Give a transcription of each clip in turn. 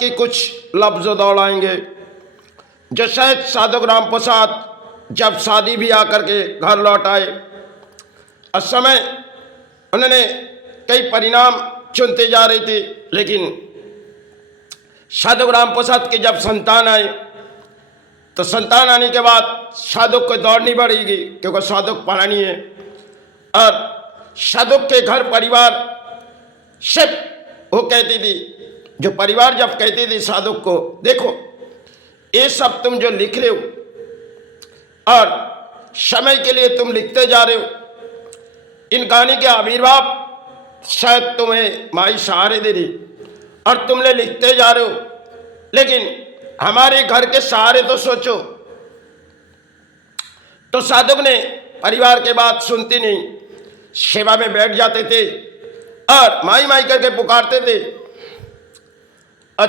की कुछ लफ्ज दौड़ाएंगे। जो शायद साधक राम प्रसाद जब शादी भी आकर के घर लौट आए, उस समय उन्होंने कई परिणाम चुनते जा रहे थे, लेकिन साधक राम प्रसाद के जब संतान आए तो संतान आने के बाद साधक को दौड़नी पड़ेगी, क्योंकि साधक प्राणी है। और साधक के घर परिवार सिर्फ वो कहती थी, जो परिवार जब कहती थी साधक को, देखो ये सब तुम जो लिख रहे हो और समय के लिए तुम लिखते जा रहे हो, इन कहानी के आविर्भाव शायद तुम्हें माई सहारे दे रही और तुमने लिखते जा रहे हो, लेकिन हमारे घर के सहारे तो सोचो। तो साधक ने परिवार के बात सुनती नहीं, सेवा में बैठ जाते थे और माई माई करके पुकारते थे। और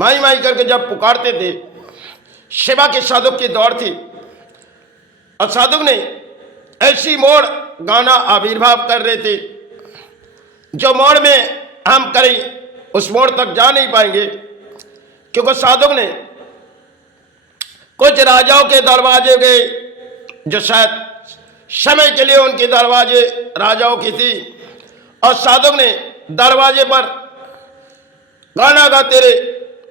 माई माई करके जब पुकारते थे, सेवा के साधक की दौड़ थी और साधक ने ऐसी मोड़ गाना आविर्भाव कर रहे थे, जो मोड़ में हम करें उस मोड़ तक जा नहीं पाएंगे, क्योंकि साधक ने कुछ राजाओं के दरवाजे गए, जो शायद समय के लिए उनके दरवाजे राजाओं की थी, और साधक ने दरवाजे पर गाना गाते रहे,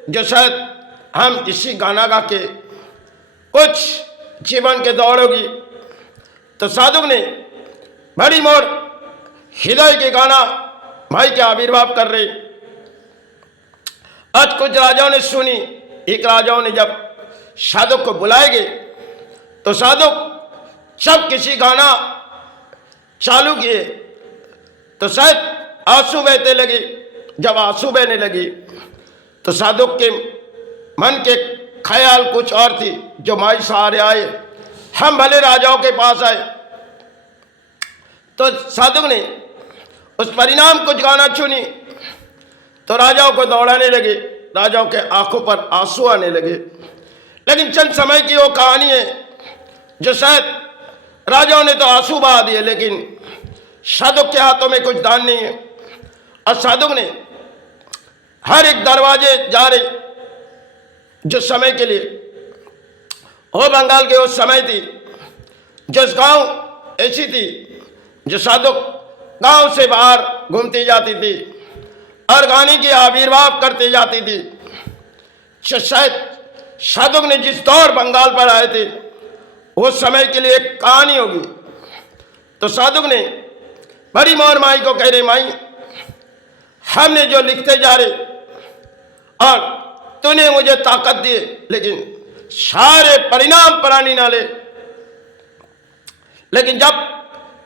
जो शायद हम इसी गाना गा के कुछ जीवन के दौड़ होगी। तो साधक ने बड़ी मोर हृदय के गाना माई के आविर्भाव कर रहे। आज कुछ राजाओं ने सुनी, एक राजाओं ने जब साधक को बुलाए गए तो साधक सब किसी गाना चालू किए, तो शायद आंसू बहते लगे। जब आंसू बहने लगे तो साधक के मन के ख्याल कुछ और थी, जो माई सहारे आए, हम भले राजाओं के पास आए। तो साधक ने उस परिणाम कुछ गाना चुनी, तो राजाओं को दौड़ाने लगे, राजाओं के आंखों पर आंसू आने लगे। लेकिन चंद समय की वो कहानी है, जो शायद राजाओं ने तो आंसू बहा दिए, लेकिन साधक के हाथों में कुछ दान नहीं है। और साधक ने हर एक दरवाजे जा रहे, जो समय के लिए वो बंगाल के उस समय थी, जो गांव ऐसी थी जो साधक गांव से बाहर घूमती जाती थी और गाने की आविर्भाव करते जाती थी। शायद साधक ने जिस दौर बंगाल पर आए थे, वो समय के लिए एक कहानी होगी। तो साधक ने बड़ी मोर माई को कह रहे, माई हमने जो लिखते जा रहे और तूने मुझे ताकत दी, लेकिन सारे परिणाम प्राणी ना ले। लेकिन जब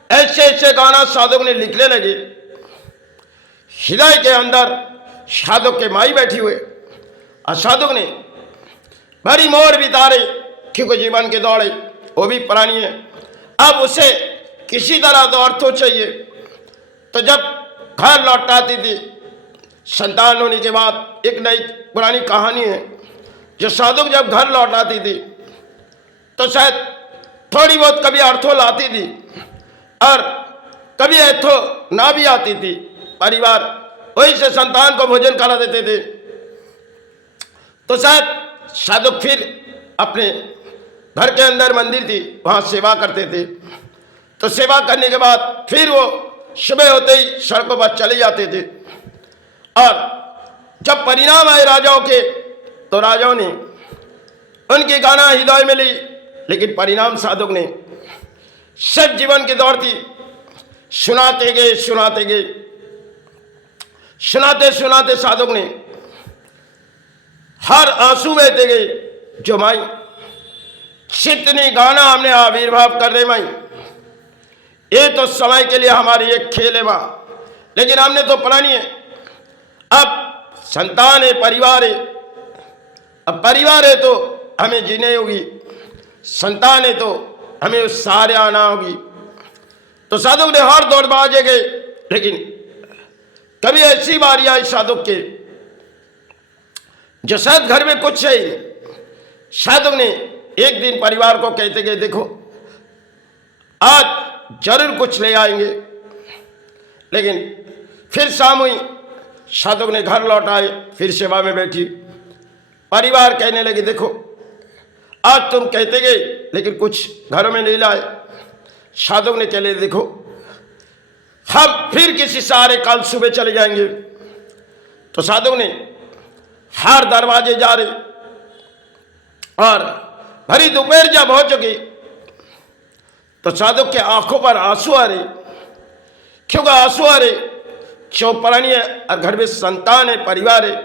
ऐसे ऐसे गाना साधक ने लिखने लगे, हृदय के अंदर साधक के माई बैठी हुए और साधक ने बड़ी मोर बिता रहे, क्योंकि जीवन के दौड़े वो भी प्राणी है। अब उसे किसी तरह तो अर्थ हो चाहिए। तो जब घर लौट आती थी संतान होने के बाद, एक नई पुरानी कहानी है, जो साधक जब घर लौट आती थी तो शायद थोड़ी बहुत कभी अर्थो लाती थी और कभी अर्थो ना भी आती थी। परिवार वही से संतान को भोजन करा देते थे। तो शायद साधक फिर अपने घर के अंदर मंदिर थी, वहाँ सेवा करते थे। तो सेवा करने के बाद फिर वो सुबह होते ही सड़कों पर चले जाते थे। और जब परिणाम आए राजाओं के, तो राजाओं ने उनकी गाना हृदय में ली, लेकिन परिणाम साधक ने सब जीवन की दौड़ थी, सुनाते गए सुनाते गए, सुनाते सुनाते साधक ने हर आंसू बहते गए, जो माई कितनी गाना हमने आविर्भाव कर रहे माई, ये तो समय के लिए हमारी एक खेल है माँ, लेकिन हमने तो पुरानी है। अब संतान है, परिवार है, अब परिवार है तो हमें जीने होगी, संतान है तो हमें उस सहारे आना होगी। तो साधक ने हर दौड़ बाजे गए, लेकिन कभी ऐसी बारी आई साधक के, जो शायद घर में कुछ है। साधक ने एक दिन परिवार को कहते गए, देखो आज जरूर कुछ ले आएंगे। लेकिन फिर शाम हुई साधक ने घर लौट आए, फिर सेवा में बैठी। परिवार कहने लगे देखो आज तुम कहते गए लेकिन कुछ घरों में नहीं लाए। साधक ने कह देखो हम फिर किसी सहारे कल सुबह चले जाएंगे। तो साधक ने हर दरवाजे जा रहे और भरी दोपहर जब हो चुकी तो साधक के आंखों पर आंसू आ रहे। क्यों आंसू आ रहे? चौपरानी है और घर में संतान है, परिवार है।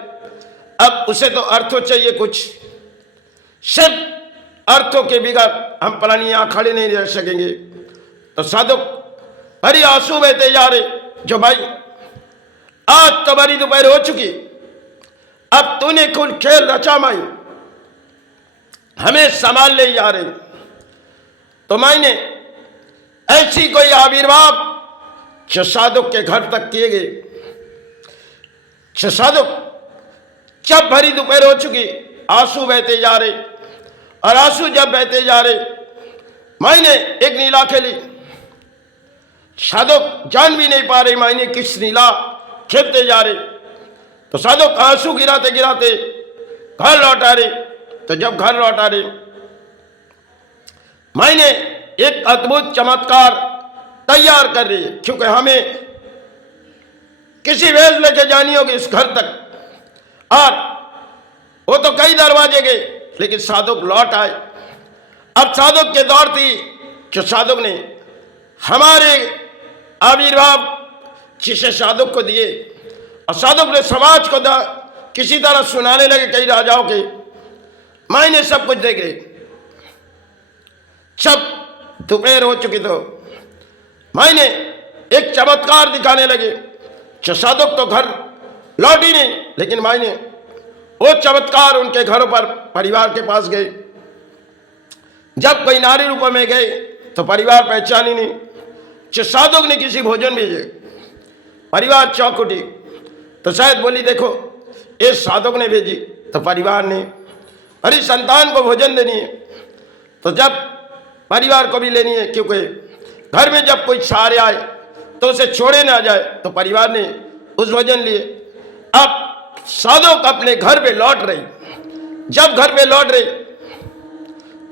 अब उसे तो अर्थों चाहिए कुछ, सिर्फ अर्थों के बिगड़ हम प्राणी यहां खड़े नहीं रह सकेंगे। तो साधक भरी आंसू बहते जा रहे, जो भाई आज तो बड़ी दोपहर हो चुकी, अब तूने कुल खेल रचा माई, हमें संभाल ले जा रहे। तो मायने ऐसी कोई आविर्भाव जो साधक के घर तक किए गए। साधक जब भरी दोपहर हो चुकी, आंसू बहते जा रहे और आंसू जब बहते जा रहे, मायने एक नीला खेली। साधक जान भी नहीं पा रहे मायने किस नीला खेलते जा रहे। तो साधक आंसू गिराते गिराते घर लौट आ रहे। तो जब घर लौट आ रहे, मायने एक अद्भुत चमत्कार तैयार कर रही है, क्योंकि हमें किसी वेज लेके जानी होगी इस घर तक। और वो तो कई दरवाजे गए लेकिन साधक लौट आए। अब साधक के दौर थी जो साधक ने हमारे आविर्भाव जिसे साधक को दिए और साधक ने समाज को किसी तरह सुनाने लगे कई राजाओं के। मायने सब कुछ देख गए। जब दोपहर हो चुकी तो मायने एक चमत्कार दिखाने लगे। जो साधक तो घर लौट ही नहीं, लेकिन मायने वो चमत्कार उनके घरों पर परिवार के पास गए। जब कोई नारी रूप में गए तो परिवार पहचान ही नहीं। जो साधक ने किसी भोजन भेजे, परिवार चौंक उठी। तो शायद बोली देखो ये साधक ने भेजी, तो परिवार ने अरे संतान को भोजन देनी है तो जब परिवार को भी लेनी है, क्योंकि घर में जब कोई सहारे आए तो उसे छोड़े ना जाए। तो परिवार ने उस भोजन लिए। अब साधक अपने घर पे लौट रही। जब घर पे लौट रही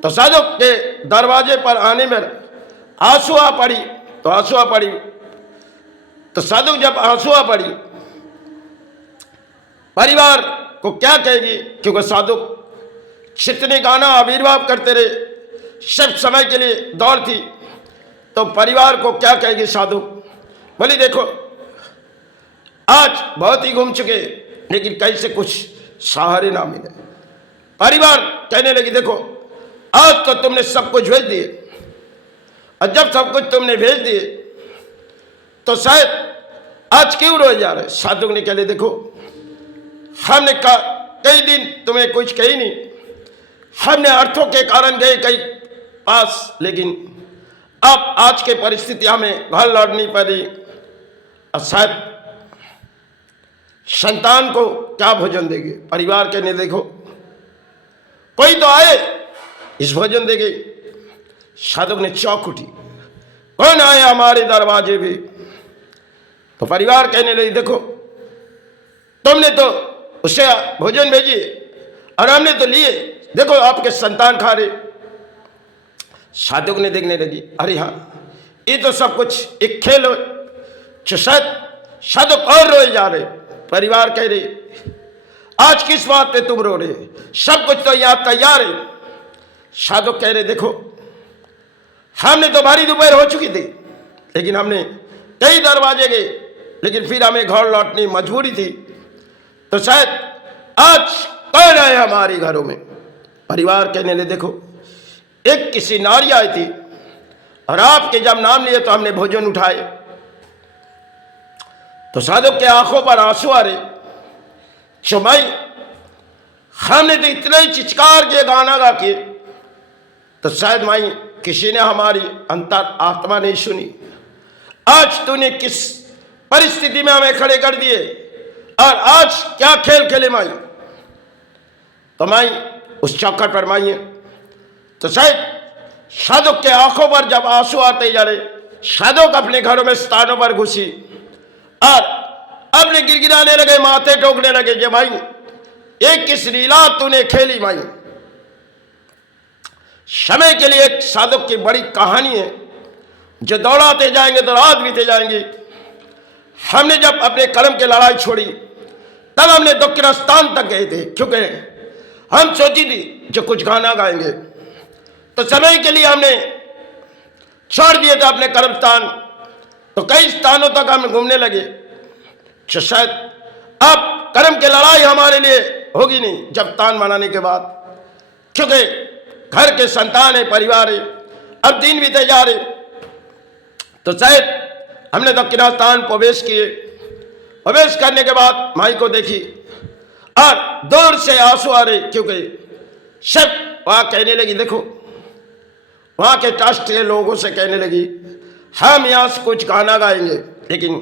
तो साधक के दरवाजे पर आने में आंसू आ पड़ी। तो आंसू आ पड़ी तो साधक जब आंसू आ पड़ी, परिवार को क्या कहेगी? क्योंकि साधक जितने गाना आविर्भाव करते रहे, सब समय के लिए दौड़ थी, तो परिवार को क्या कहेगी साधक? बोली देखो आज बहुत ही घूम चुके लेकिन कहीं से कुछ सहारे ना मिले। परिवार कहने लगी देखो आज तो तुमने सब कुछ भेज दिए, और जब सब कुछ तुमने भेज दिए तो शायद आज क्यों रोए जा रहे? साधक ने कहले देखो हमने कई दिन तुम्हें कुछ कही नहीं, हमने अर्थों के कारण गए कई पास, लेकिन अब आज के परिस्थिति हमें घर लौटनी पड़ी। और शायद संतान को क्या भोजन देंगे? परिवार कहने देखो कोई तो आए इस भोजन देंगे। साधक ने चौंक उठी, कौन आए हमारे दरवाजे भी? तो परिवार कहने लगी देखो तुमने तो उसे भोजन भेजिए और हमने तो लिए, देखो आपके संतान खा रहे। साधक ने देखने लगी अरे हाँ ये तो सब कुछ एक खेल हो। शायद साधक और रोए जा रहे। परिवार कह रहे आज किस बात पे तुम रो रहे? सब कुछ तो यहाँ तैयार है। साधक कह रहे देखो हमने तो भारी दोपहर हो चुकी थी, लेकिन हमने कई दरवाजे गए, लेकिन फिर हमें घर लौटनी मजबूरी थी। तो शायद आज कौन आए हमारे घरों में? परिवार कहने लगे देखो एक किसी नारी आई थी और आपके जब नाम लिए तो हमने भोजन उठाए। तो साधक के आंखों पर आंसू आ रहे। भाई हमने तो इतने ही चिचकार के गाना गा के, तो शायद माई किसी ने हमारी अंतर आत्मा नहीं सुनी। आज तूने किस परिस्थिति में हमें खड़े कर दिए और आज क्या खेल खेले माई? तो माई उस चौखट पर माई है। तो शायद साधक के आंखों पर जब आंसू आते जा रहे, साधक अपने घरों में स्थानों पर घुसी और अपने गिड़गिड़ाने लगे, माथे ठोकने लगे कि भाई ये किस लीला तूने खेली भाई। समय के लिए एक साधक की बड़ी कहानी है, जो दौड़ाते जाएंगे तो रात बीते जाएंगी। हमने जब अपने कलम की लड़ाई छोड़ी तब हमने दक्षिणास्थान तक गए थे, क्योंकि हम सोची थी जो कुछ गाना गाएंगे, तो समय के लिए हमने छोड़ दिए थे अपने कर्म स्थान। तो कई स्थानों तक हम घूमने लगे, जो शायद अब कर्म की लड़ाई हमारे लिए होगी नहीं जब तान मनाने के बाद, क्योंकि घर के संतान है, परिवार है, अब दिन बीते जा रहे। तो शायद हमने दक्षिणास्थान प्रवेश किए। प्रवेश करने के बाद माई को देखी और दूर से आंसू आ रहे, क्योंकि सब वहां कहने लगी, देखो वहां के ट्रस्ट के लोगों से कहने लगी हम यहां से कुछ गाना गाएंगे, लेकिन